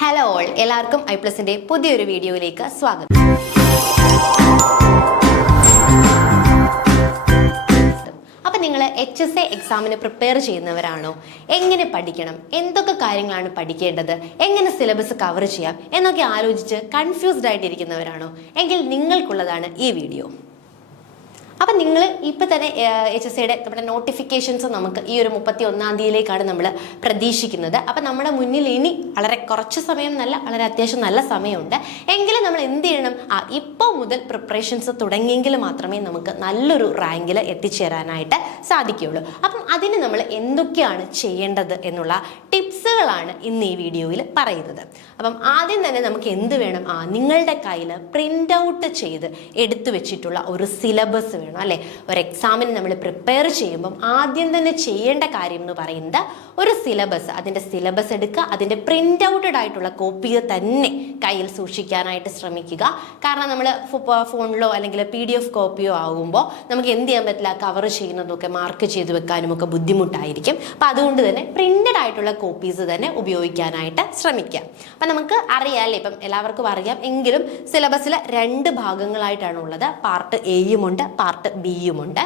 Hello all, എല്ലാവർക്കും ഐപ്ലസിന്റെ പുതിയൊരു വീഡിയോയിലേക്ക് സ്വാഗതം. അപ്പം നിങ്ങൾ HSA എക്സാമിന് പ്രിപ്പയർ ചെയ്യുന്നവരാണോ? എങ്ങനെ പഠിക്കണം, എന്തൊക്കെ കാര്യങ്ങളാണ് പഠിക്കേണ്ടത്, എങ്ങനെ സിലബസ് കവർ ചെയ്യാം എന്നൊക്കെ ആലോചിച്ച് കൺഫ്യൂസ്ഡ് ആയിട്ടിരിക്കുന്നവരാണോ? എങ്കിൽ നിങ്ങൾക്കുള്ളതാണ് ഈ വീഡിയോ. അപ്പം നിങ്ങൾ ഇപ്പം തന്നെ HSAയുടെ നമ്മുടെ നോട്ടിഫിക്കേഷൻസ് നമുക്ക് ഈ ഒരു 31-ാം തീയതിയിലേക്കാണ് നമ്മൾ പ്രതീക്ഷിക്കുന്നത്. അപ്പം നമ്മുടെ മുന്നിൽ ഇനി വളരെ കുറച്ച് സമയം വളരെ അത്യാവശ്യം നല്ല സമയമുണ്ട്. എങ്കിലും നമ്മൾ എന്ത് ചെയ്യണം? ഇപ്പോൾ മുതൽ പ്രിപ്പറേഷൻസ് തുടങ്ങിയെങ്കിൽ മാത്രമേ നമുക്ക് നല്ലൊരു റാങ്കിൽ എത്തിച്ചേരാനായിട്ട് സാധിക്കുകയുള്ളൂ. അപ്പം അതിന് നമ്മൾ എന്തൊക്കെയാണ് ചെയ്യേണ്ടത് എന്നുള്ള ടിപ്സുകളാണ് ഇന്ന് ഈ വീഡിയോയിൽ പറയുന്നത്. അപ്പം ആദ്യം തന്നെ നമുക്ക് എന്ത് വേണം? നിങ്ങളുടെ കയ്യിൽ പ്രിൻ്റ് ഔട്ട് ചെയ്ത് എടുത്തു വെച്ചിട്ടുള്ള ഒരു സിലബസ് വേണം, അല്ലെ? ഒരു എക്സാമിന് നമ്മൾ പ്രിപ്പയർ ചെയ്യുമ്പം ആദ്യം തന്നെ ചെയ്യേണ്ട കാര്യം എന്ന് പറയുന്നത് ഒരു സിലബസ്, അതിൻ്റെ സിലബസ് എടുക്കുക, അതിൻ്റെ പ്രിൻ്റ് ഔട്ടഡ് ആയിട്ടുള്ള കോപ്പിയോ തന്നെ കയ്യിൽ സൂക്ഷിക്കാനായിട്ട് ശ്രമിക്കുക. കാരണം നമ്മൾ ഫോണിലോ അല്ലെങ്കിൽ PDF കോപ്പിയോ ആകുമ്പോൾ നമുക്ക് എന്ത് ചെയ്യാൻ പറ്റില്ല, കവർ ചെയ്യുന്നതൊക്കെ മാർക്ക് ചെയ്ത് വെക്കാനും ഒക്കെ ബുദ്ധിമുട്ടായിരിക്കും. അപ്പം അതുകൊണ്ട് തന്നെ പ്രിൻ്റഡ് ആയിട്ടുള്ള കോപ്പീസ് തന്നെ ഉപയോഗിക്കാനായിട്ട് ശ്രമിക്കുക. അപ്പം നമുക്ക് അറിയാം, അല്ലേ? ഇപ്പം എല്ലാവർക്കും അറിയാം, എങ്കിലും സിലബസിൽ 2 ഭാഗങ്ങളായിട്ടാണ് ഉള്ളത്. പാർട്ട് എയും ഉണ്ട്, പാർട്ട് ബിയും ഉണ്ട്.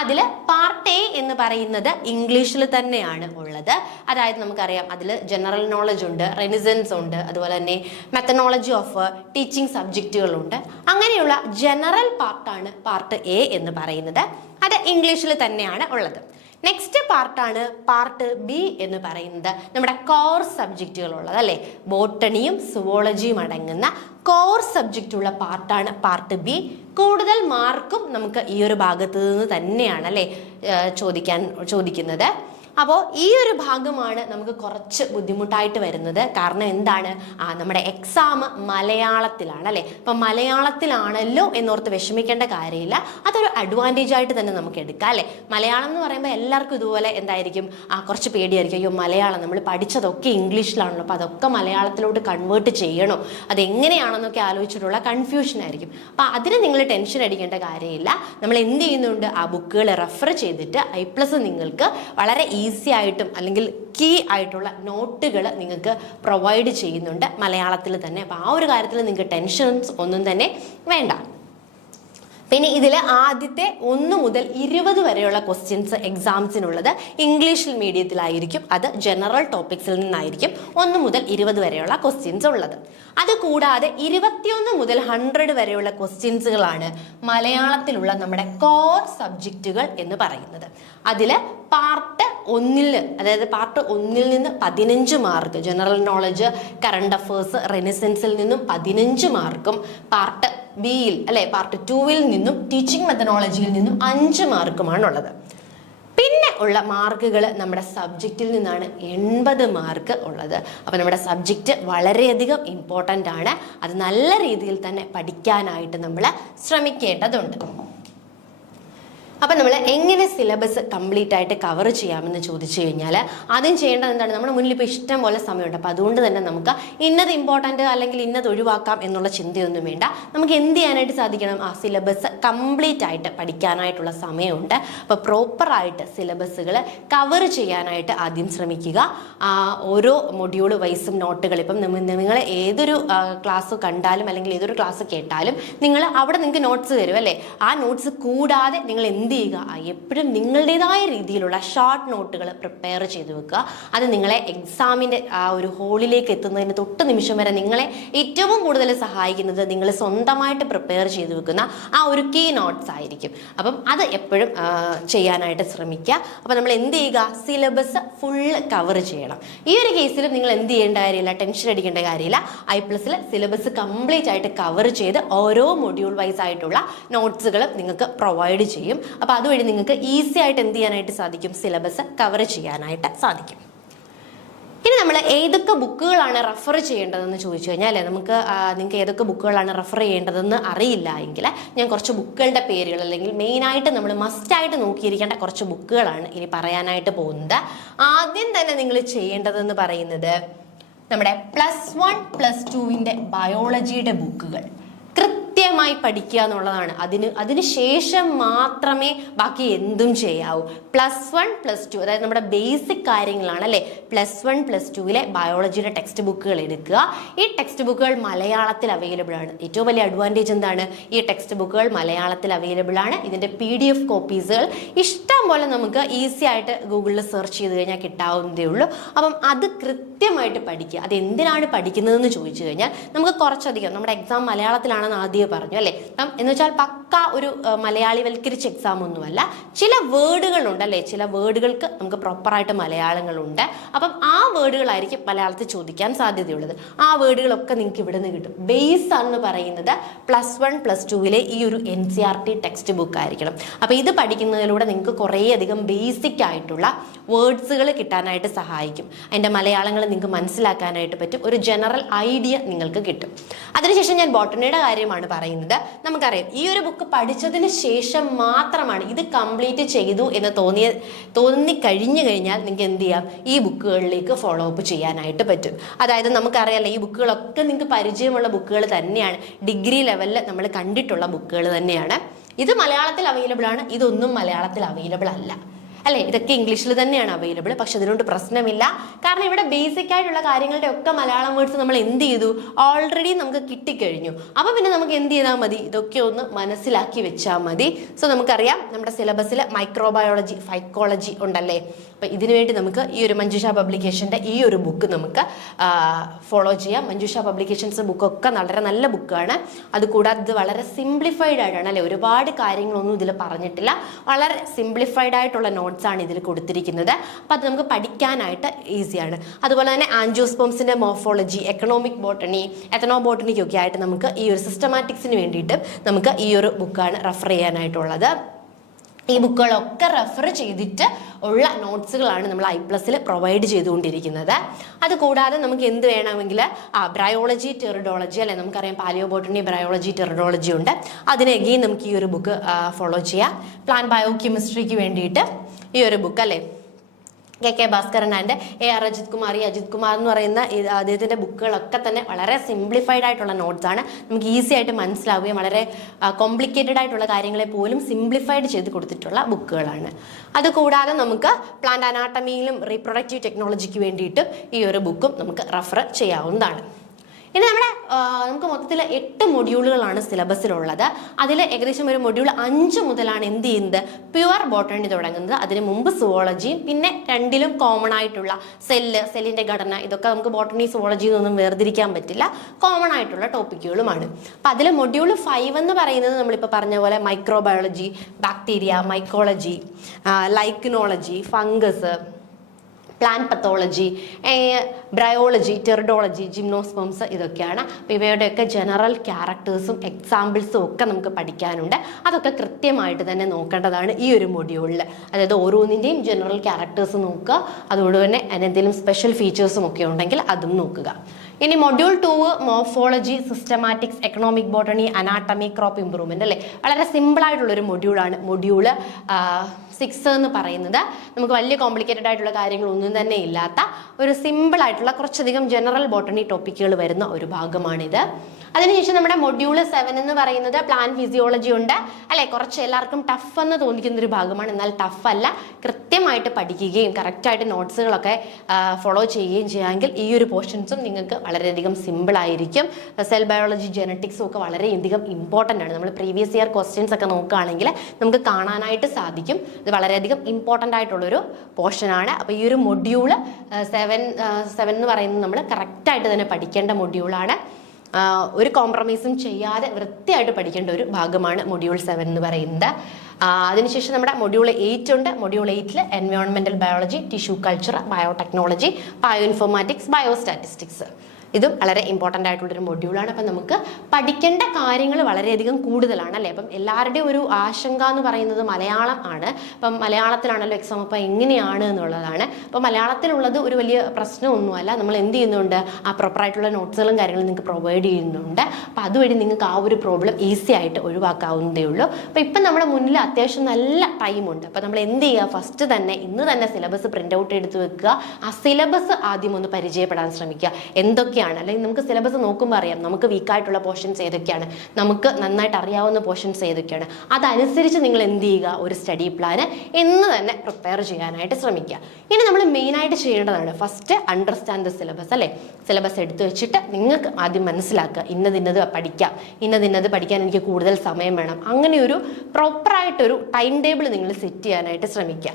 അതിൽ പാർട്ട് എ എന്ന് പറയുന്നത് ഇംഗ്ലീഷിൽ തന്നെയാണ് ഉള്ളത്. അതായത് നമുക്കറിയാം, അതിൽ ജനറൽ നോളജ് ഉണ്ട്, റെനിസൻസ് ഉണ്ട്, അതുപോലെ തന്നെ മെത്തഡോളജി ഓഫ് ടീച്ചിങ് സബ്ജക്റ്റുകളുണ്ട്. അങ്ങനെയുള്ള ജനറൽ പാർട്ടാണ് പാർട്ട് എ എന്ന് പറയുന്നത്. അത് ഇംഗ്ലീഷിൽ തന്നെയാണ് ഉള്ളത്. നെക്സ്റ്റ് പാർട്ടാണ് പാർട്ട് ബി എന്ന് പറയുന്നത്, നമ്മുടെ കോർ സബ്ജക്റ്റുകളുള്ളത്, അല്ലേ? ബോട്ടണിയും സുവോളജിയും അടങ്ങുന്ന കോർ സബ്ജക്റ്റ് ഉള്ള പാർട്ടാണ് പാർട്ട് ബി. കൂടുതൽ മാർക്കും നമുക്ക് ഈ ഒരു ഭാഗത്ത് നിന്ന് തന്നെയാണ്, അല്ലേ, ചോദിക്കുന്നത്. അപ്പോൾ ഈ ഒരു ഭാഗമാണ് നമുക്ക് കുറച്ച് ബുദ്ധിമുട്ടായിട്ട് വരുന്നത്. കാരണം എന്താണ്? നമ്മുടെ എക്സാം മലയാളത്തിലാണ്, അല്ലേ? അപ്പം മലയാളത്തിലാണല്ലോ എന്നോർത്ത് വിഷമിക്കേണ്ട കാര്യമില്ല. അതൊരു അഡ്വാൻറ്റേജ് ആയിട്ട് തന്നെ നമുക്ക് എടുക്കാം, അല്ലേ? മലയാളം എന്ന് പറയുമ്പോൾ എല്ലാവർക്കും ഇതുപോലെ എന്തായിരിക്കും, കുറച്ച് പേടിയായിരിക്കും. അയ്യോ, മലയാളം നമ്മൾ പഠിച്ചതൊക്കെ ഇംഗ്ലീഷിലാണല്ലോ, അപ്പോൾ അതൊക്കെ മലയാളത്തിലോട്ട് കൺവേർട്ട് ചെയ്യണോ, അതെങ്ങനെയാണെന്നൊക്കെ ആലോചിച്ചിട്ടുള്ള കൺഫ്യൂഷൻ ആയിരിക്കും. അപ്പം അതിന് നിങ്ങൾ ടെൻഷൻ അടിക്കേണ്ട കാര്യമില്ല. നമ്മൾ എന്ത് ചെയ്യുന്നുണ്ട്? ബുക്കുകൾ റെഫർ ചെയ്തിട്ട് I+ നിങ്ങൾക്ക് വളരെ ഈസി ആയിട്ടും അല്ലെങ്കിൽ കീ ആയിട്ടുള്ള നോട്ടുകൾ നിങ്ങൾക്ക് പ്രൊവൈഡ് ചെയ്യുന്നുണ്ട് മലയാളത്തിൽ തന്നെ. അപ്പോൾ ആ ഒരു കാര്യത്തിൽ നിങ്ങൾക്ക് ടെൻഷൻസ് ഒന്നും തന്നെ വേണ്ട. പിന്നെ ഇതിൽ ആദ്യത്തെ 1 മുതൽ 20 വരെയുള്ള ക്വസ്റ്റ്യൻസ് എക്സാംസിനുള്ളത് ഇംഗ്ലീഷ് മീഡിയത്തിലായിരിക്കും. അത് ജനറൽ ടോപ്പിക്സിൽ നിന്നായിരിക്കും 1 മുതൽ 20 വരെയുള്ള ക്വസ്റ്റ്യൻസ് ഉള്ളത്. അതുകൂടാതെ 21 മുതൽ 100 വരെയുള്ള ക്വസ്റ്റ്യൻസുകളാണ് മലയാളത്തിലുള്ള നമ്മുടെ കോർ സബ്ജക്റ്റുകൾ എന്ന് പറയുന്നത്. അതിൽ പാർട്ട് 1, അതായത് പാർട്ട് 1 നിന്ന് 15 mark, general knowledge, current affairs, റെനിസൻസിൽ നിന്നും 15 മാർക്കും, പാർട്ട് ബിയിൽ, അല്ലെ, പാർട്ട് 2-ൽ നിന്നും ടീച്ചിങ് മെത്തഡോളജിയിൽ നിന്നും 5 മാർക്കുമാണുള്ളത്. പിന്നെ ഉള്ള മാർക്കുകൾ നമ്മുടെ സബ്ജക്റ്റിൽ നിന്നാണ് 80 മാർക്ക് ഉള്ളത്. അപ്പം നമ്മുടെ സബ്ജക്റ്റ് വളരെയധികം ഇമ്പോർട്ടൻ്റ് ആണ്. അത് നല്ല രീതിയിൽ തന്നെ പഠിക്കാനായിട്ട് നമ്മൾ ശ്രമിക്കേണ്ടതുണ്ട്. അപ്പം നമ്മൾ എങ്ങനെ സിലബസ് കംപ്ലീറ്റ് ആയിട്ട് കവർ ചെയ്യാമെന്ന് ചോദിച്ചു കഴിഞ്ഞാൽ ആദ്യം ചെയ്യേണ്ടത് എന്താണ്? നമ്മുടെ മുന്നിൽ ഇപ്പോൾ ഇഷ്ടം പോലെ സമയമുണ്ട്. അപ്പോൾ അതുകൊണ്ട് തന്നെ നമുക്ക് ഇന്നത് ഇമ്പോർട്ടൻ്റ് അല്ലെങ്കിൽ ഇന്നത് ഒഴിവാക്കാം എന്നുള്ള ചിന്തയൊന്നും വേണ്ട. നമുക്ക് എന്ത് ചെയ്യാനായിട്ട് സാധിക്കണം? സിലബസ് കംപ്ലീറ്റ് ആയിട്ട് പഠിക്കാനായിട്ടുള്ള സമയമുണ്ട്. അപ്പോൾ പ്രോപ്പറായിട്ട് സിലബസുകൾ കവർ ചെയ്യാനായിട്ട് ആദ്യം ശ്രമിക്കുക. ഓരോ മൊഡ്യൂൾ വൈസും നോട്ടുകൾ, ഇപ്പം നിങ്ങൾ ഏതൊരു ക്ലാസ് കണ്ടാലും അല്ലെങ്കിൽ ഏതൊരു ക്ലാസ് കേട്ടാലും അവിടെ നിങ്ങൾക്ക് നോട്ട്സ് തരും, അല്ലേ? ആ നോട്ട്സ് കൂടാതെ നിങ്ങൾ എന്ത് ചെയ്യുക? എപ്പോഴും നിങ്ങളുടേതായ രീതിയിലുള്ള ഷോർട്ട് നോട്ടുകൾ പ്രിപ്പയർ ചെയ്ത് വെക്കുക. അത് നിങ്ങളെ എക്സാമിൻ്റെ ഒരു ഹോളിലേക്ക് എത്തുന്നതിന് തൊട്ട് നിമിഷം വരെ നിങ്ങളെ ഏറ്റവും കൂടുതൽ സഹായിക്കുന്നത് നിങ്ങൾ സ്വന്തമായിട്ട് പ്രിപ്പയർ ചെയ്ത് വെക്കുന്ന ഒരു കീ നോട്ട്സ് ആയിരിക്കും. അപ്പം അത് എപ്പോഴും ചെയ്യാനായിട്ട് ശ്രമിക്കുക. അപ്പം നമ്മൾ എന്ത് ചെയ്യുക? സിലബസ് ഫുള്ള് കവർ ചെയ്യണം. ഈ ഒരു കേസിലും നിങ്ങൾ എന്ത് ചെയ്യേണ്ട കാര്യമില്ല, ടെൻഷൻ അടിക്കേണ്ട കാര്യമില്ല. I+ൽ സിലബസ് കംപ്ലീറ്റ് ആയിട്ട് കവർ ചെയ്ത് ഓരോ മൊഡ്യൂൾ വൈസ് ആയിട്ടുള്ള നോട്ട്സുകളും നിങ്ങൾക്ക് പ്രൊവൈഡ് ചെയ്യും. അപ്പോൾ അതുവഴി നിങ്ങൾക്ക് ഈസി ആയിട്ട് എന്ത് ചെയ്യാനായിട്ട് സാധിക്കും? സിലബസ് കവർ ചെയ്യാനായിട്ട് സാധിക്കും. ഇനി നമ്മൾ ഏതൊക്കെ ബുക്കുകളാണ് റെഫർ ചെയ്യേണ്ടതെന്ന് ചോദിച്ചു കഴിഞ്ഞാൽ, നിങ്ങൾക്ക് ഏതൊക്കെ ബുക്കുകളാണ് റെഫർ ചെയ്യേണ്ടതെന്ന് അറിയില്ല എങ്കിൽ ഞാൻ കുറച്ച് ബുക്കുകളുടെ പേരുകൾ, അല്ലെങ്കിൽ മെയിനായിട്ട് നമ്മൾ മസ്റ്റായിട്ട് നോക്കിയിരിക്കേണ്ട കുറച്ച് ബുക്കുകളാണ് ഇനി പറയാനായിട്ട് പോകുന്നത്. ആദ്യം തന്നെ നിങ്ങൾ ചെയ്യേണ്ടതെന്ന് പറയുന്നത് നമ്മുടെ +1 +2 ബയോളജിയുടെ ബുക്കുകൾ കൃത്യമായി പഠിക്കുക എന്നുള്ളതാണ്. അതിന് ശേഷം മാത്രമേ ബാക്കി എന്തും ചെയ്യാവൂ. +1 +2 അതായത് നമ്മുടെ ബേസിക് കാര്യങ്ങളാണ് അല്ലെ. +1 +2 ബയോളജിയുടെ ടെക്സ്റ്റ് ബുക്കുകൾ എടുക്കുക. ഈ ടെക്സ്റ്റ് ബുക്കുകൾ മലയാളത്തിൽ അവൈലബിൾ ആണ്. ഏറ്റവും വലിയ അഡ്വാൻറ്റേജ് എന്താണ്? ഈ ടെക്സ്റ്റ് ബുക്കുകൾ മലയാളത്തിൽ അവൈലബിൾ ആണ്. ഇതിന്റെ PDF കോപ്പീസുകൾ ഇഷ്ടം പോലെ നമുക്ക് ഈസി ആയിട്ട് ഗൂഗിളിൽ സെർച്ച് ചെയ്ത് കഴിഞ്ഞാൽ കിട്ടാവുന്നതേ ഉള്ളൂ. അപ്പം അത് കൃത്യമായിട്ട് പഠിക്കുക. അത് എന്തിനാണ് പഠിക്കുന്നതെന്ന് ചോദിച്ചു കഴിഞ്ഞാൽ നമുക്ക് കുറച്ചധികം നമ്മുടെ എക്സാം മലയാളത്തിലാണെന്ന് ആദ്യമേ പറഞ്ഞു അല്ലേ. എന്ന് വെച്ചാൽ പക്ക ഒരു മലയാളിവൽക്കരിച്ച എക്സാം ഒന്നുമല്ല. ചില വേർഡുകളുണ്ട് അല്ലേ, ചില വേർഡുകൾക്ക് നമുക്ക് പ്രോപ്പറായിട്ട് മലയാളങ്ങളുണ്ട്. അപ്പം ആ വേർഡുകളായിരിക്കും മലയാളത്തിൽ ചോദിക്കാൻ സാധ്യതയുള്ളത്. ആ വേർഡുകളൊക്കെ നിങ്ങൾക്ക് ഇവിടെ നിന്ന് കിട്ടും. ബേസ് എന്ന് പറയുന്നത് +1 +2 ഈ ഒരു NCERT ടെക്സ്റ്റ് ബുക്ക് ആയിരിക്കണം. അപ്പോൾ ഇത് പഠിക്കുന്നതിലൂടെ നിങ്ങൾക്ക് കുറേയധികം ബേസിക് ആയിട്ടുള്ള വേർഡ്സുകൾ കിട്ടാനായിട്ട് സഹായിക്കും. അതിൻ്റെ മലയാളങ്ങൾ നിങ്ങൾക്ക് മനസ്സിലാക്കാനായിട്ട് പറ്റും. ഒരു ജനറൽ ഐഡിയ നിങ്ങൾക്ക് കിട്ടും. അതിനുശേഷം ഞാൻ ബോട്ടണിയുടെ കാര്യമാണ് പറയുന്നത്. നമുക്കറിയാം ഈ ഒരു ബുക്ക് പഠിച്ചതിന് ശേഷം മാത്രമാണ് ഇത് കംപ്ലീറ്റ് ചെയ്തു എന്ന് തോന്നിക്കഴിഞ്ഞു കഴിഞ്ഞാൽ നിങ്ങൾക്ക് എന്ത് ചെയ്യാം, ഈ ബുക്കുകളിലേക്ക് ഫോളോ അപ്പ് ചെയ്യാനായിട്ട് പറ്റും. അതായത് നമുക്കറിയാലോ ഈ ബുക്കുകളൊക്കെ നിങ്ങൾക്ക് പരിചയമുള്ള ബുക്കുകൾ തന്നെയാണ്. ഡിഗ്രി ലെവലിൽ നമ്മൾ കണ്ടിട്ടുള്ള ബുക്കുകൾ തന്നെയാണ്. ഇത് മലയാളത്തിൽ അവൈലബിൾ ആണ്, ഇതൊന്നും മലയാളത്തിൽ അവൈലബിൾ അല്ല അല്ലെ. ഇതൊക്കെ ഇംഗ്ലീഷിൽ തന്നെയാണ് അവൈലബിൾ. പക്ഷെ അതിനോട് പ്രശ്നമില്ല. കാരണം ഇവിടെ ബേസിക് ആയിട്ടുള്ള കാര്യങ്ങളുടെ ഒക്കെ മലയാളം വേർഡ്സ് നമ്മൾ എന്ത് ചെയ്തു, ഓൾറെഡി നമുക്ക് കിട്ടിക്കഴിഞ്ഞു. അപ്പൊ പിന്നെ നമുക്ക് എന്ത് ചെയ്താൽ മതി, ഇതൊക്കെ ഒന്ന് മനസ്സിലാക്കി വെച്ചാൽ മതി. സോ നമുക്കറിയാം നമ്മുടെ സിലബസിൽ മൈക്രോബയോളജി, ഫൈക്കോളജി ഉണ്ടല്ലേ. അപ്പൊ ഇതിനുവേണ്ടി നമുക്ക് ഈ ഒരു മഞ്ജുഷ പബ്ലിക്കേഷന്റെ ഈ ഒരു ബുക്ക് നമുക്ക് ഫോളോ ചെയ്യാം. മഞ്ജുഷ പബ്ലിക്കേഷൻസ് ബുക്കൊക്കെ വളരെ നല്ല ബുക്കാണ്. അതുകൂടാതെ ഇത് വളരെ സിംപ്ലിഫൈഡ് ആയിട്ടാണ് അല്ലെ. ഒരുപാട് കാര്യങ്ങളൊന്നും ഇതിൽ പറഞ്ഞിട്ടില്ല. വളരെ സിംപ്ലിഫൈഡ് ആയിട്ടുള്ള നോട്ട്സ് ആണ് ഇതിൽ കൊടുത്തിരിക്കുന്നത്. അപ്പോൾ അത് നമുക്ക് പഠിക്കാനായിട്ട് ഈസിയാണ്. അതുപോലെ തന്നെ ആൻജിയോസ്പേംസിന്റെ മോർഫോളജി, എക്കണോമിക് ബോട്ടണി, എത്തനോ ബോട്ടണിക്കൊക്കെ ആയിട്ട് നമുക്ക് ഈ ഒരു സിസ്റ്റമാറ്റിക്സിന് വേണ്ടിയിട്ട് നമുക്ക് ഈ ഒരു ബുക്കാണ് റെഫർ ചെയ്യാനായിട്ടുള്ളത്. ഈ ബുക്കുകളൊക്കെ റെഫർ ചെയ്തിട്ട് ഉള്ള നോട്ട്സുകളാണ് നമ്മൾ I+ൽ പ്രൊവൈഡ് ചെയ്തുകൊണ്ടിരിക്കുന്നത്. അതുകൂടാതെ നമുക്ക് എന്ത് വേണമെങ്കിൽ ബ്രയോളജി, ടെറിഡോളജി അല്ലെ. നമുക്കറിയാം പാലിയോ ബോട്ടണി, ബ്രയോളജി, ടെറിഡോളജി ഉണ്ട്. അതിന് എഗെയിൻ നമുക്ക് ഈ ഒരു ബുക്ക് ഫോളോ ചെയ്യാം. പ്ലാന്റ് ബയോ കെമിസ്ട്രിക്ക് വേണ്ടിയിട്ട് ഈ ഒരു ബുക്ക് അല്ലേ, KK Bhaskaran and AR Ajith Kumar എന്ന് പറയുന്ന അദ്ദേഹത്തിൻ്റെ ബുക്കുകളൊക്കെ തന്നെ വളരെ സിംപ്ലിഫൈഡ് ആയിട്ടുള്ള നോട്ട്സ് ആണ്. നമുക്ക് ഈസി ആയിട്ട് മനസ്സിലാവുകയും വളരെ കോംപ്ലിക്കേറ്റഡ് ആയിട്ടുള്ള കാര്യങ്ങളെ പോലും സിംപ്ലിഫൈഡ് ചെയ്ത് കൊടുത്തിട്ടുള്ള ബുക്കുകളാണ്. അതുകൂടാതെ നമുക്ക് പ്ലാന്റ് അനാട്ടമിയിലും റീപ്രൊഡക്റ്റീവ് ടെക്നോളജിക്ക് വേണ്ടിയിട്ടും ഈ ഒരു ബുക്കും നമുക്ക് റെഫർ ചെയ്യാവുന്നതാണ്. ഇനി നമുക്ക് മൊത്തത്തിൽ 8 മൊഡ്യൂളുകളാണ് സിലബസിലുള്ളത്. അതിൽ ഏകദേശം ഒരു മൊഡ്യൂൾ 5 മുതലാണ് എന്ത് ചെയ്യുന്നത്, പ്യുവർ ബോട്ടണി തുടങ്ങുന്നത്. അതിന് മുമ്പ് സുവോളജിയും പിന്നെ 2ലും കോമൺ ആയിട്ടുള്ള സെല്ലിന്റെ ഘടന, ഇതൊക്കെ നമുക്ക് ബോട്ടണി സുവോളജിയിൽ നിന്നും വേർതിരിക്കാൻ പറ്റില്ല, കോമൺ ആയിട്ടുള്ള ടോപ്പിക്കുകളുമാണ്. അപ്പം അതിൽ മൊഡ്യൂൾ 5 എന്ന് പറയുന്നത് നമ്മളിപ്പോൾ പറഞ്ഞ പോലെ microbiology, bacteria, mycology, lichenology, fungus, plant pathology, bryology, pteridology, gymnosperms, ഇതൊക്കെയാണ്. അപ്പോൾ ഇവയുടെയൊക്കെ ജനറൽ ക്യാരക്ടേഴ്സും എക്സാമ്പിൾസും ഒക്കെ നമുക്ക് പഠിക്കാനുണ്ട്. അതൊക്കെ കൃത്യമായിട്ട് തന്നെ നോക്കേണ്ടതാണ് ഈ ഒരു മൊഡ്യൂളിൽ. അതായത് ഓരോന്നിൻ്റെയും ജനറൽ ക്യാരക്ടേഴ്സ് നോക്കുക. അതുകൊണ്ട് തന്നെ അതിനെന്തെങ്കിലും സ്പെഷ്യൽ ഫീച്ചേഴ്സും ഒക്കെ ഉണ്ടെങ്കിൽ അതും നോക്കുക. ഇനി module 2 morphology, systematics, economic botany, anatomy, crop improvement അല്ലേ. വളരെ സിമ്പിൾ ആയിട്ടുള്ളൊരു മൊഡ്യൂളാണ്. മൊഡ്യൂള് 6 എന്ന് പറയുന്നത് നമുക്ക് വലിയ കോംപ്ലിക്കേറ്റഡ് ആയിട്ടുള്ള കാര്യങ്ങളൊന്നും തന്നെ ഇല്ലാത്ത ഒരു സിമ്പിൾ ആയിട്ടുള്ള കുറച്ചധികം ജനറൽ ബോട്ടണി ടോപ്പിക്കുകൾ വരുന്ന ഒരു ഭാഗമാണിത്. അതിനുശേഷം നമ്മുടെ മൊഡ്യൂൾ 7 എന്ന് പറയുന്നത് പ്ലാൻ ഫിസിയോളജി ഉണ്ട് അല്ലെ. കുറച്ച് എല്ലാവർക്കും ടഫ് എന്ന് തോന്നിക്കുന്ന ഒരു ഭാഗമാണ്. എന്നാൽ ടഫ് അല്ല. കൃത്യമായിട്ട് പഠിക്കുകയും കറക്റ്റായിട്ട് നോട്ട്സുകളൊക്കെ ഫോളോ ചെയ്യുകയും ചെയ്യാമെങ്കിൽ ഈ ഒരു പോർഷൻസും നിങ്ങൾക്ക് വളരെയധികം സിമ്പിൾ ആയിരിക്കും. സെൽ ബയോളജി, ജെനറ്റിക്സും ഒക്കെ വളരെയധികം ഇമ്പോർട്ടൻ്റ് ആണ്. നമ്മൾ പ്രീവിയസ് ഇയർ ക്വസ്റ്റ്യൻസ് ഒക്കെ നോക്കുകയാണെങ്കിൽ നമുക്ക് കാണാനായിട്ട് സാധിക്കും. ഇത് വളരെയധികം ഇമ്പോർട്ടൻ്റ് ആയിട്ടുള്ളൊരു പോർഷനാണ്. അപ്പോൾ ഈ ഒരു മൊഡ്യൂള് 7 എന്ന് പറയുന്നത് നമ്മൾ കറക്റ്റായിട്ട് തന്നെ പഠിക്കേണ്ട മൊഡ്യൂളാണ്. ഒരു കോംപ്രമൈസും ചെയ്യാതെ വൃത്തിയായിട്ട് പഠിക്കേണ്ട ഒരു ഭാഗമാണ് മൊഡ്യൂൾ 7 എന്ന് പറയുന്നത്. അതിനുശേഷം നമ്മുടെ മൊഡ്യൂൾ 8 ഉണ്ട്. മൊഡ്യൂൾ 8 എൻവയോൺമെന്റൽ biology, tissue culture, biotechnology, bio informatics, biostatistics, ഇതും വളരെ ഇമ്പോർട്ടൻ്റ് ആയിട്ടുള്ളൊരു മൊഡ്യൂളാണ്. അപ്പം നമുക്ക് പഠിക്കേണ്ട കാര്യങ്ങൾ വളരെയധികം കൂടുതലാണ് അല്ലേ. അപ്പം എല്ലാവരുടെയും ഒരു ആശങ്ക എന്ന് പറയുന്നത് മലയാളം ആണ്. അപ്പം മലയാളത്തിലാണല്ലോ എക്സാം, അപ്പം എങ്ങനെയാണ് എന്നുള്ളതാണ്. അപ്പം മലയാളത്തിലുള്ളത് ഒരു വലിയ പ്രശ്നമൊന്നുമല്ല. നമ്മൾ എന്ത് ചെയ്യുന്നുണ്ട്, ആ പ്രോപ്പറായിട്ടുള്ള നോട്ട്സുകളും കാര്യങ്ങളും നിങ്ങൾക്ക് പ്രൊവൈഡ് പ്രൊവൈഡ് ചെയ്യുന്നുണ്ട്. അപ്പോൾ അതുവഴി നിങ്ങൾക്ക് ആ ഒരു പ്രോബ്ലം ഈസി ആയിട്ട് ഒഴിവാക്കാവുന്നതേ ഉള്ളൂ. അപ്പോൾ ഇപ്പം നമ്മുടെ മുന്നിൽ അത്യാവശ്യം നല്ല ടൈമുണ്ട്. അപ്പോൾ നമ്മൾ എന്ത് ചെയ്യുക, ഫസ്റ്റ് തന്നെ ഇന്ന് തന്നെ സിലബസ് പ്രിൻ്റ് ഔട്ട് എടുത്ത് വെക്കുക. ആ സിലബസ് ആദ്യം ഒന്ന് പരിചയപ്പെടാൻ ശ്രമിക്കുക. എന്തൊക്കെയാണ്, അല്ലെങ്കിൽ നമുക്ക് സിലബസ് നോക്കുമ്പോൾ അറിയാം നമുക്ക് വീക്കായിട്ടുള്ള പോർഷൻസ് ഏതൊക്കെയാണ്, നമുക്ക് നന്നായിട്ട് അറിയാവുന്ന പോർഷൻസ് ഏതൊക്കെയാണ്. അതനുസരിച്ച് നിങ്ങൾ എന്ത് ചെയ്യുക, ഒരു സ്റ്റഡി പ്ലാന് ഇന്ന് തന്നെ പ്രിപ്പയർ ചെയ്യാനായിട്ട് ശ്രമിക്കുക. ഇനി നമ്മൾ മെയിനായിട്ട് ചെയ്യേണ്ടതാണ് ഫസ്റ്റ് അണ്ടർസ്റ്റാൻഡ് ദ സിലബസ് അല്ലേ. സിലബസ് എടുത്തു വെച്ചിട്ട് നിങ്ങൾക്ക് ആദ്യം മനസ്സിലാക്കുക ഇന്നത് പഠിക്കാം, ഇന്നത് പഠിക്കാൻ എനിക്ക് കൂടുതൽ സമയം വേണം. അങ്ങനെ ഒരു പ്രോപ്പറായിട്ടൊരു ടൈം ടേബിൾ നിങ്ങൾ സെറ്റ് ചെയ്യാനായിട്ട് ശ്രമിക്കുക.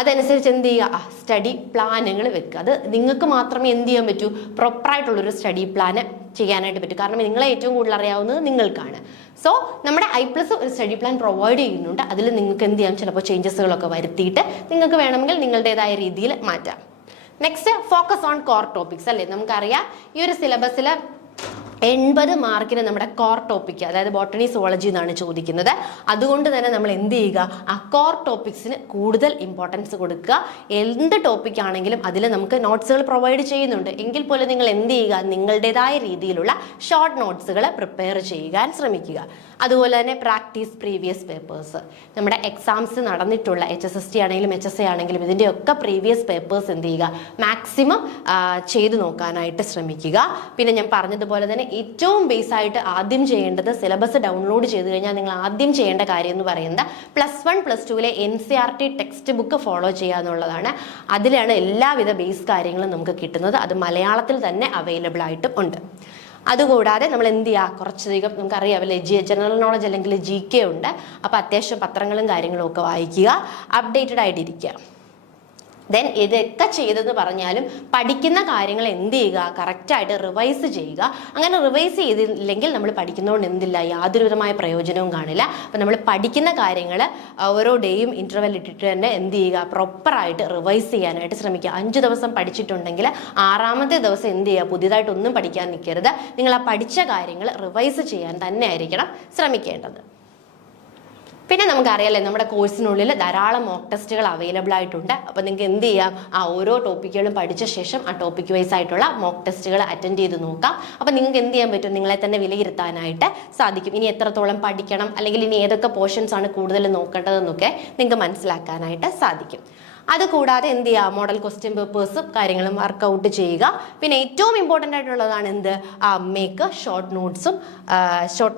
അതനുസരിച്ച് എന്ത് ചെയ്യുക, സ്റ്റഡി പ്ലാനുകൾ വെക്കുക. അത് നിങ്ങൾക്ക് മാത്രമേ എന്ത് ചെയ്യാൻ പറ്റൂ, പ്രോപ്പറായിട്ടുള്ളൊരു സ്റ്റഡി പ്ലാന് ചെയ്യാനായിട്ട് പറ്റും. കാരണം നിങ്ങളെ ഏറ്റവും കൂടുതൽ അറിയാവുന്നത് നിങ്ങൾക്കാണ്. സോ നമ്മുടെ I+ ഒരു സ്റ്റഡി പ്ലാൻ പ്രൊവൈഡ് ചെയ്യുന്നുണ്ട്. അതിൽ നിങ്ങൾക്ക് എന്ത് ചെയ്യാം, ചിലപ്പോൾ ചേഞ്ചസുകളൊക്കെ വരുത്തിയിട്ട് നിങ്ങൾക്ക് വേണമെങ്കിൽ നിങ്ങളുടേതായ രീതിയിൽ മാറ്റാം. Next focus on core topics അല്ലേ. നമുക്കറിയാം ഈ ഒരു സിലബസിൽ 80 മാർക്കിന് നമ്മുടെ കോർ ടോപ്പിക്ക്, അതായത് ബോട്ടണി സുവോളജി എന്നാണ് ചോദിക്കുന്നത്. അതുകൊണ്ട് തന്നെ നമ്മൾ എന്ത് ചെയ്യുക, ആ കോർ ടോപ്പിക്സിന് കൂടുതൽ ഇമ്പോർട്ടൻസ് കൊടുക്കുക. എന്ത് ടോപ്പിക് ആണെങ്കിലും അതിൽ നമുക്ക് നോട്ട്സുകൾ പ്രൊവൈഡ് ചെയ്യുന്നുണ്ട്. എങ്കിൽ പോലും നിങ്ങൾ എന്ത് ചെയ്യുക, നിങ്ങളുടേതായ രീതിയിലുള്ള ഷോർട്ട് നോട്ട്സുകൾ പ്രിപ്പയർ ചെയ്യാൻ ശ്രമിക്കുക. അതുപോലെ തന്നെ പ്രാക്ടീസ് പ്രീവിയസ് പേപ്പേഴ്സ്. നമ്മുടെ എക്സാംസ് നടന്നിട്ടുള്ള HSST ആണെങ്കിലും HSA ആണെങ്കിലും ഇതിൻ്റെയൊക്കെ പ്രീവിയസ് പേപ്പേഴ്സ് എന്ത് ചെയ്യുക, മാക്സിമം ചെയ്തു നോക്കാനായിട്ട് ശ്രമിക്കുക. പിന്നെ ഞാൻ പറഞ്ഞതുപോലെ തന്നെ ഏറ്റവും ബേസ് ആയിട്ട് ആദ്യം ചെയ്യേണ്ടത്, സിലബസ് ഡൗൺലോഡ് ചെയ്ത് കഴിഞ്ഞാൽ നിങ്ങൾ ആദ്യം ചെയ്യേണ്ട കാര്യം എന്ന് പറയുന്നത് +1 +2 NCERT ടെക്സ്റ്റ് ബുക്ക് ഫോളോ ചെയ്യുക എന്നുള്ളതാണ്. അതിലാണ് എല്ലാവിധ ബേസ് കാര്യങ്ങളും നമുക്ക് കിട്ടുന്നത്. അത് മലയാളത്തിൽ തന്നെ അവൈലബിൾ ആയിട്ടും ഉണ്ട്. അതുകൂടാതെ നമ്മൾ എന്ത് ചെയ്യുക, കുറച്ചധികം നമുക്കറിയാമല്ലേ ജനറൽ നോളജ് അല്ലെങ്കിൽ GK ഉണ്ട്. അപ്പോൾ അത്യാവശ്യം പത്രങ്ങളും കാര്യങ്ങളും ഒക്കെ വായിക്കുക, അപ്ഡേറ്റഡ് ആയിട്ടിരിക്കുക. ദെൻ ഇതൊക്കെ ചെയ്തെന്ന് പറഞ്ഞാലും പഠിക്കുന്ന കാര്യങ്ങൾ എന്ത് ചെയ്യുക, കറക്റ്റായിട്ട് റിവൈസ് ചെയ്യുക. അങ്ങനെ റിവൈസ് ചെയ്തില്ലെങ്കിൽ നമ്മൾ പഠിക്കുന്നതുകൊണ്ട് എന്തില്ല, യാതൊരുവിധമായ പ്രയോജനവും കാണില്ല. അപ്പം നമ്മൾ പഠിക്കുന്ന കാര്യങ്ങൾ ഓരോ ഡേയും ഇൻ്റർവെൽ ഇട്ടിട്ട് തന്നെ എന്ത് ചെയ്യുക, പ്രോപ്പറായിട്ട് റിവൈസ് ചെയ്യാനായിട്ട് ശ്രമിക്കുക. 5 ദിവസം പഠിച്ചിട്ടുണ്ടെങ്കിൽ 6ാമത്തെ ദിവസം എന്ത് ചെയ്യുക, പുതിയതായിട്ടൊന്നും പഠിക്കാൻ നിൽക്കരുത്. നിങ്ങൾ ആ പഠിച്ച കാര്യങ്ങൾ റിവൈസ് ചെയ്യാൻ തന്നെ ആയിരിക്കണം ശ്രമിക്കേണ്ടത്. പിന്നെ നമുക്കറിയാമല്ലേ നമ്മുടെ കോഴ്സിനുള്ളിൽ ധാരാളം മോക്ക് ടെസ്റ്റുകൾ അവൈലബിൾ ആയിട്ടുണ്ട്. അപ്പോൾ നിങ്ങൾക്ക് എന്ത് ചെയ്യാം, ആ ഓരോ ടോപ്പിക്കുകളും പഠിച്ച ശേഷം ആ ടോപ്പിക് വൈസ് ആയിട്ടുള്ള മോക്ക് ടെസ്റ്റുകൾ അറ്റൻഡ് ചെയ്ത് നോക്കാം. അപ്പോൾ നിങ്ങൾക്ക് എന്ത് ചെയ്യാൻ പറ്റും, നിങ്ങളെ തന്നെ വിലയിരുത്താനായിട്ട് സാധിക്കും. ഇനി എത്രത്തോളം പഠിക്കണം, അല്ലെങ്കിൽ ഇനി ഏതൊക്കെ പോർഷൻസ് ആണ് കൂടുതൽ നോക്കേണ്ടതെന്നൊക്കെ നിങ്ങൾക്ക് മനസ്സിലാക്കാനായിട്ട് സാധിക്കും. അതുകൂടാതെ എന്ത് ചെയ്യുക, മോഡൽ ക്വസ്റ്റ്യൻ പേപ്പേഴ്സും കാര്യങ്ങളും വർക്കൗട്ട് ചെയ്യുക. പിന്നെ ഏറ്റവും ഇമ്പോർട്ടൻ്റ് ആയിട്ടുള്ളതാണ് എന്ത്, മേക്ക് ഷോർട്ട്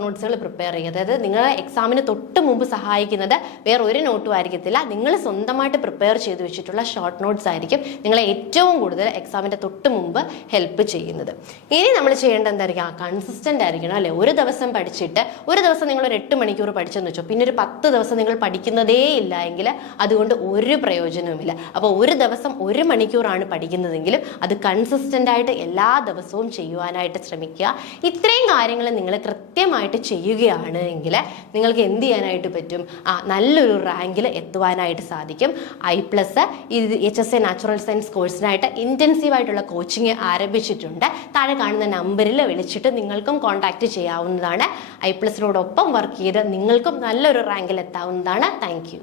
നോട്ട്സുകൾ പ്രിപ്പയർ ചെയ്യുക. അതായത് നിങ്ങളെ എക്സാമിന് തൊട്ട് മുമ്പ് സഹായിക്കുന്നത് വേറെ ഒരു നോട്ടും ആയിരിക്കത്തില്ല, നിങ്ങൾ സ്വന്തമായിട്ട് പ്രിപ്പയർ ചെയ്ത് വെച്ചിട്ടുള്ള ഷോർട്ട് നോട്ട്സ് ആയിരിക്കും നിങ്ങളെ ഏറ്റവും കൂടുതൽ എക്സാമിൻ്റെ തൊട്ട് മുമ്പ് ഹെൽപ്പ് ചെയ്യുന്നത്. ഇനി നമ്മൾ ചെയ്യേണ്ടത് എന്തായിരിക്കും, കൺസിസ്റ്റൻ്റ് ആയിരിക്കണം അല്ലേ. ഒരു ദിവസം പഠിച്ചിട്ട് ഒരു ദിവസം നിങ്ങൾ ഒരു 8 മണിക്കൂർ പഠിച്ചെന്ന് വെച്ചോ, പിന്നെ ഒരു 10 ദിവസം നിങ്ങൾ പഠിക്കുന്നതേ ഇല്ല എങ്കിൽ അതുകൊണ്ട് ഒരു പ്രയോജനവും ഇല്ല. അപ്പോൾ ഒരു ദിവസം 1 മണിക്കൂറാണ് പഠിക്കുന്നതെങ്കിലും അത് കൺസിസ്റ്റൻ്റ് ആയിട്ട് എല്ലാ ദിവസവും ചെയ്യുവാനായിട്ട് ശ്രമിക്കുക. ഇത്രയും കാര്യങ്ങൾ നിങ്ങൾ കൃത്യമായിട്ട് ചെയ്യുകയാണ് എങ്കിൽ നിങ്ങൾക്ക് എന്ത് ചെയ്യാനായിട്ട് പറ്റും, നല്ലൊരു റാങ്കിൽ എത്തുവാനായിട്ട് സാധിക്കും. I+ HSA നാച്ചുറൽ സയൻസ് കോഴ്സിനായിട്ട് ഇൻറ്റൻസീവായിട്ടുള്ള കോച്ചിങ് ആരംഭിച്ചിട്ടുണ്ട്. താഴെ കാണുന്ന നമ്പറിൽ വിളിച്ചിട്ട് നിങ്ങൾക്കും കോൺടാക്റ്റ് ചെയ്യാവുന്നതാണ്. I+നോടൊപ്പം വർക്ക് ചെയ്ത് നിങ്ങൾക്കും നല്ലൊരു റാങ്കിൽ എത്താവുന്നതാണ്. Thank you.